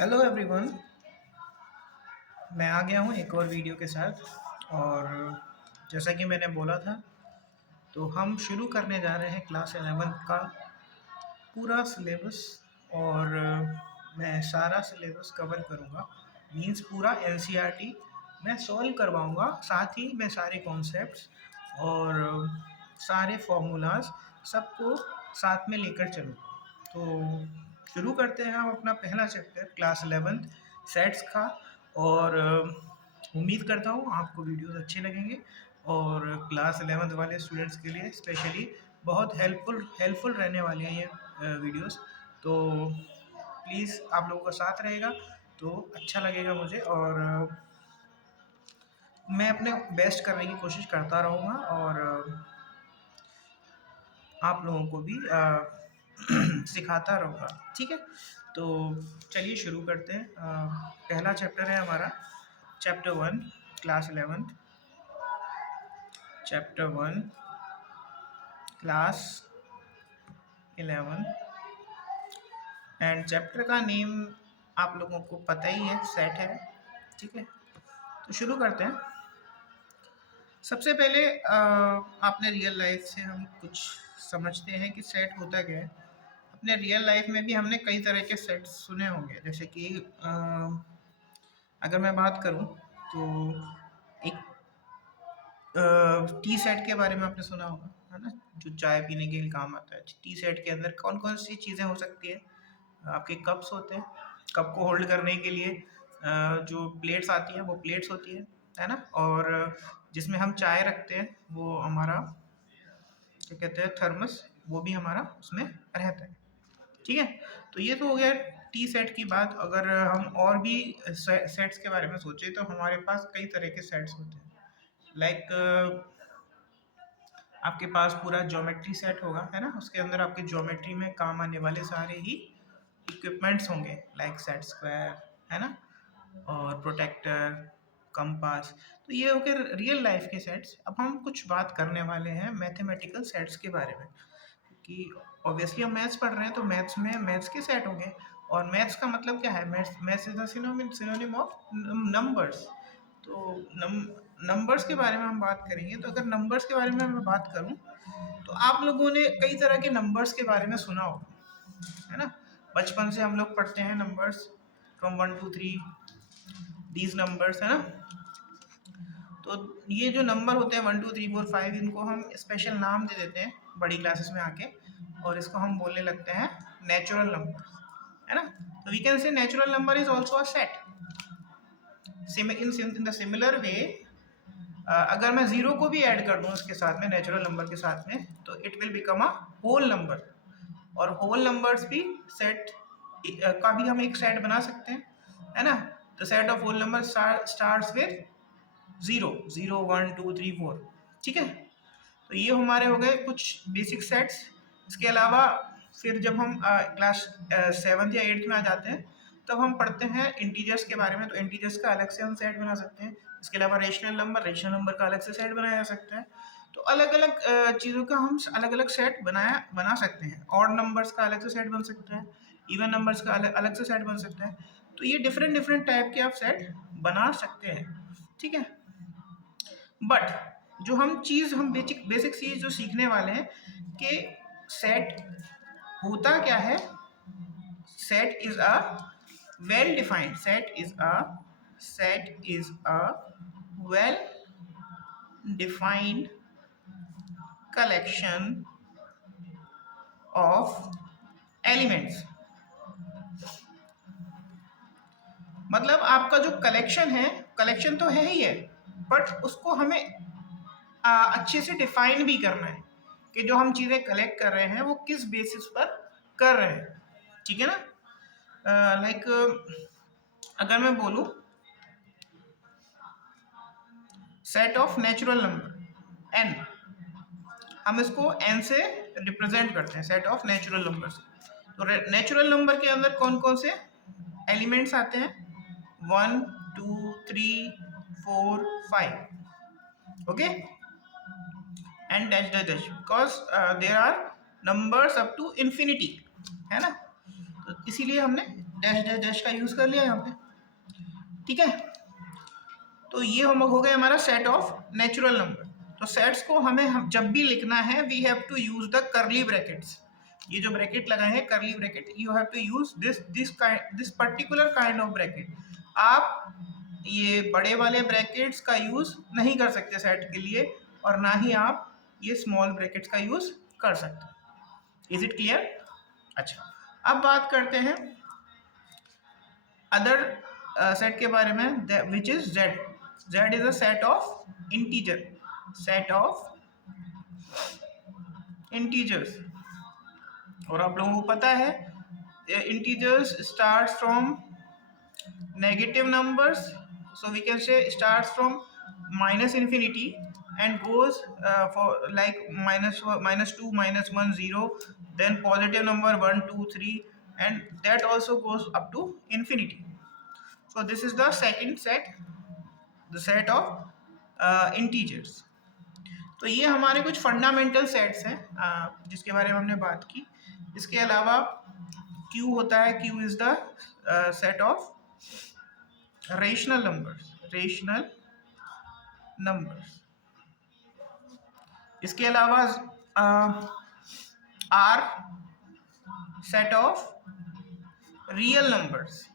Hello everyone. मैं आ गया हूँ एक और वीडियो के साथ। और जैसा कि मैंने बोला था, तो हम शुरू करने जा रहे हैं क्लास 11 का पूरा सिलेबस। और मैं सारा सिलेबस कवर करूँगा, मींस पूरा एनसीईआरटी मैं सॉल्व करवाऊँगा। साथ ही मैं सारे कॉन्सेप्ट्स और सारे फॉर्मूलाज सबको साथ में लेकर चलूँगा। तो शुरू करते हैं हम अपना पहला चैप्टर क्लास 11 सेट्स का। और उम्मीद करता हूँ आपको वीडियोस अच्छे लगेंगे और क्लास 11th वाले स्टूडेंट्स के लिए स्पेशली बहुत हेल्पफुल रहने वाले हैं ये वीडियोस। तो प्लीज़ आप लोगों का साथ रहेगा तो अच्छा लगेगा मुझे। और मैं अपने बेस्ट करने की कोशिश करता रहूँगा और आप लोगों को भी सिखाता रहूँगा। ठीक है, तो चलिए शुरू करते हैं। पहला चैप्टर है हमारा chapter 1 class 11th। Chapter 1 class 11 and chapter का नेम आप लोगों को पता ही है, सेट है। ठीक है, तो शुरू करते हैं। सबसे पहले आपने रियल लाइफ से हम कुछ समझते हैं कि सेट होता क्या है। अपने रियल लाइफ में भी हमने कई तरह के सेट सुने होंगे, जैसे कि अगर मैं बात करूं तो एक टी सेट के बारे में आपने सुना होगा, है ना, जो चाय पीने के लिए काम आता है। टी सेट के अंदर कौन कौन सी चीज़ें हो सकती है? आपके कप्स होते हैं, कप को होल्ड करने के लिए जो प्लेट्स आती हैं वो प्लेट्स होती है ना। और जिसमें हम चाय रखते हैं वो हमारा क्या कहते हैं, थर्मस, वो भी हमारा उसमें रहता है। ठीक है, तो ये तो हो गया टी सेट की बात। अगर हम और भी सेट्स के बारे में सोचें तो हमारे पास कई तरह के सेट्स होते हैं। लाइक आपके पास पूरा ज्योमेट्री सेट होगा, है ना, उसके अंदर आपके ज्योमेट्री में काम आने वाले सारे ही इक्विपमेंट्स होंगे, लाइक सेट स्क्वायर, है ना, और प्रोटेक्टर, कंपास। तो ये हो गए रियल लाइफ के सेट्स। अब हम कुछ बात करने वाले हैं मैथमेटिकल सेट्स के बारे में, कि ऑब्वियसली हम मैथ्स पढ़ रहे हैं तो मैथ्स में मैथ्स के सेट होंगे। और मैथ्स का मतलब क्या है? Maths is the synonym of numbers. तो नंबर्स के बारे में हम बात करेंगे। तो अगर नंबर्स के बारे में मैं बात करूं तो आप लोगों ने कई तरह के नंबर्स के बारे में सुना होगा, है ना। बचपन से हम लोग पढ़ते हैं numbers, from 1 to 3 these numbers, है ना। तो ये जो नंबर होते हैं 1 2 3 4 5, इनको हम स्पेशल नाम दे देते हैं बड़ी क्लासेस में आके, और इसको हम बोलने लगते हैं नेचुरल नंबर, है ना। तो we can say natural number is also a set. In the similar way, अगर मैं जीरो को भी ऐड कर दूं उसके साथ में, नेचुरल नंबर के साथ में, तो it will become a whole number. और होल नंबर्स भी सेट का भी हम एक सेट बना सकते हैं, है ना। The set of whole number starts with 0 0 1 2 3 4। ठीक है, तो ये हमारे हो गए कुछ बेसिक सेट्स। इसके अलावा फिर जब हम क्लास 7th या 8th में आ जाते हैं तब हम पढ़ते हैं इंटीजर्स के बारे में। तो इंटीजर्स का अलग से हम सेट बना सकते हैं। इसके अलावा रेशनल नंबर का अलग से सेट बनाया जा सकता है। तो अलग अलग चीज़ों का हम अलग अलग सेट बना सकते हैं। ऑड नंबर्स का अलग से सेट बन सकता है, इवन नंबर्स का अलग से सेट बन सकता है। तो ये डिफरेंट डिफरेंट टाइप के आप सेट बना सकते हैं। ठीक है, बट जो हम बेसिक चीज जो सीखने वाले हैं कि सेट होता क्या है। Set is a well defined set is a well defined collection of elements. मतलब आपका जो कलेक्शन है, कलेक्शन तो है ही है, बट उसको हमें अच्छे से डिफाइन भी करना है कि जो हम चीज़ें कलेक्ट कर रहे हैं वो किस बेसिस पर कर रहे हैं। ठीक है ना। लाइक अगर मैं बोलूं set of natural number n, हम इसको n से रिप्रेजेंट करते हैं, सेट ऑफ नेचुरल नंबर से। तो नेचुरल नंबर के अंदर कौन कौन से एलिमेंट्स आते हैं? 1 2 3 4 5, okay, and dash dash dash, because there are numbers up to infinity, है ना। तो इसीलिए हमने डैश डैश डैश का यूज कर लिया यहाँ पे, ठीक है। तो ये हम हो गया हमारा सेट ऑफ नेचुरल नंबर। तो सेट्स को हम जब भी लिखना है we have to use the curly brackets. ये जो ब्रैकेट लगाए हैं curly bracket, you have to use this particular kind of bracket. आप ये बड़े वाले ब्रैकेट्स का यूज नहीं कर सकते सेट के लिए, और ना ही आप ये स्मॉल ब्रैकेट्स का यूज कर सकते। Is it clear? अच्छा, अब बात करते हैं अदर सेट के बारे में, which is Z. Z is a set of integer, set of integers. और आप लोगों को पता है integers start from negative numbers, so we can say start from minus infinity and goes for like minus 2 minus 1 0, then positive number 1 2 3, and that also goes up to infinity. So this is the second set, the set of integers. तो ये हमारे कुछ fundamental sets हैं जिसके बारे में हमने बात की। इसके अलावा Q होता है, Q is the set of rational numbers, rational numbers. इसके अलावा R set of real numbers.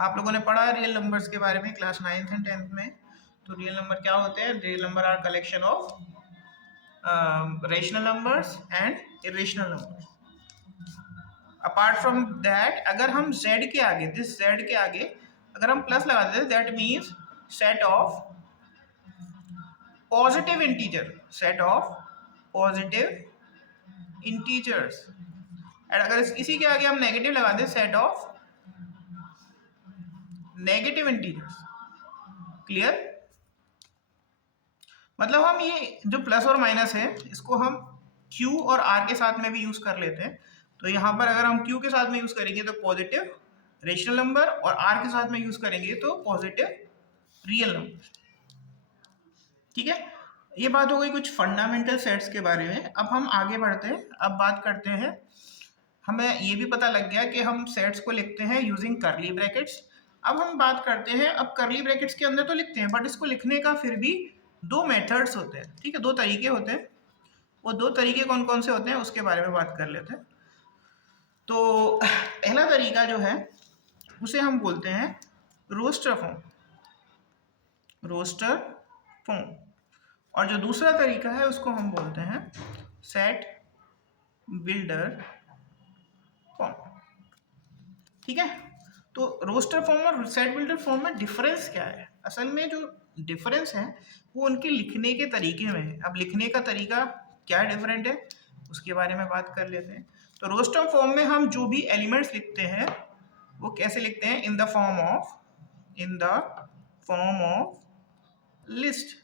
आप लोगों ने पढ़ा है रियल नंबर्स के बारे में क्लास 9th एंड 10th में। तो रियल नंबर क्या होते हैं? Real number are collection of rational numbers and irrational numbers. Apart from that, अगर हम z के आगे, दिस z के आगे अगर हम प्लस लगा देते, that means set of positive integer, set of positive integers. And अगर इसी के आगे हम नेगेटिव लगा दें, set of negative integers. Clear? मतलब हम ये जो प्लस और माइनस है इसको हम Q और R के साथ में भी यूज कर लेते हैं। तो यहाँ पर अगर हम Q के साथ में यूज करेंगे तो पॉजिटिव रेशनल नंबर, और R के साथ में यूज करेंगे तो पॉजिटिव रियल नंबर। ठीक है, ये बात हो गई कुछ फंडामेंटल सेट्स के बारे में। अब हम आगे बढ़ते हैं, अब बात करते हैं, हमें ये भी पता लग गया कि हम सेट्स को लिखते हैं यूजिंग करली ब्रैकेट्स। अब हम बात करते हैं, अब करली ब्रैकेट्स के अंदर तो लिखते हैं, बट इसको लिखने का फिर भी दो मेथड्स होते हैं। ठीक है, दो तरीके होते हैं। वो दो तरीके कौन कौन से होते हैं उसके बारे में बात कर लेते हैं। तो पहला तरीका जो है उसे हम बोलते हैं रोस्टर फॉर्म, रोस्टर फॉर्म। और जो दूसरा तरीका है उसको हम बोलते हैं सेट बिल्डर फॉर्म। ठीक है, तो रोस्टर फॉर्म और सेट बिल्डर फॉर्म में डिफरेंस क्या है? असल में जो डिफरेंस है वो उनके लिखने के तरीके में है। अब लिखने का तरीका क्या डिफरेंट है उसके बारे में बात कर लेते हैं। तो रोस्टर फॉर्म में हम जो भी एलिमेंट्स लिखते हैं वो कैसे लिखते हैं? In the form of list.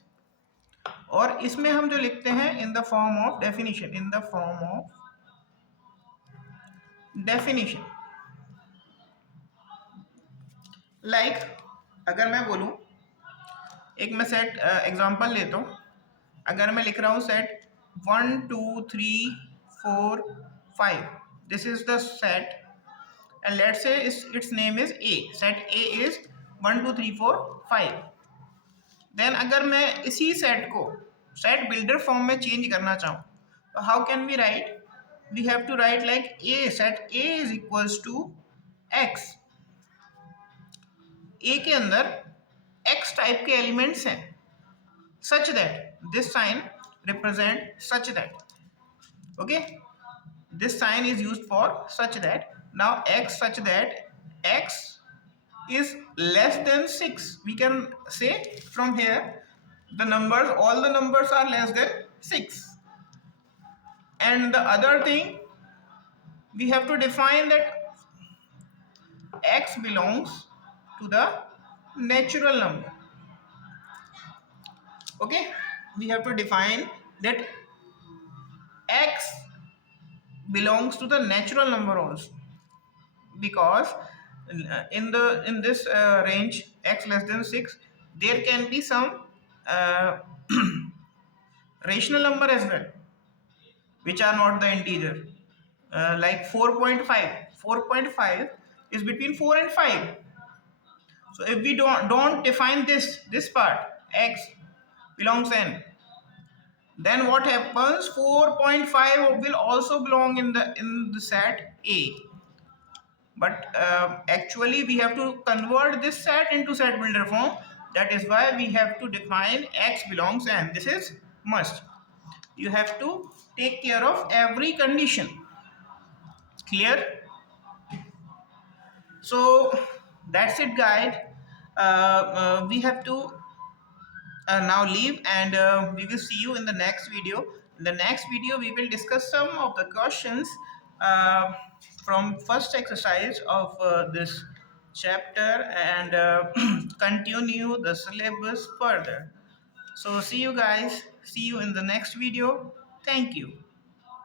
और इसमें हम जो लिखते हैं in the form of definition, in the form of definition. Like अगर मैं बोलूं, एक मैं सेट एग्जांपल लेता हूं। अगर मैं लिख रहा हूं set 1 2 3 4 5, this is the set and let's say its name is A. Set A is 1 2 3 4 5। Then अगर मैं इसी सेट को सेट बिल्डर फॉर्म में चेंज करना चाहूँ तो how can we write? We have to write like A, set A is equals to x. A के अंदर x टाइप के एलिमेंट्स हैं, such that this sign represent such that, okay, this sign is used for such that. Now x such that x is less than 6, we can say from here the numbers, all the numbers are less than 6. And the other thing, we have to define that x belongs to the natural number. Okay, we have to define that x belongs to the natural number also, because in this range x less than 6 there can be some rational number as well which are not the integer. like 4.5. 4.5 is between 4 and 5. So if we don't define this part, x belongs n, then what happens, 4.5 will also belong in the set A. But actually we have to convert this set into set builder form. That is why we have to define x belongs n. This is must. You have to take care of every condition. Clear? So that's it, guys. We have to now leave, and we will see you in the next video. In the next video we will discuss some of the questions uh, from first exercise of this chapter, and continue the syllabus further. So see you guys, see you in the next video. Thank you.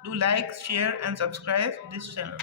Do like, share and subscribe this channel.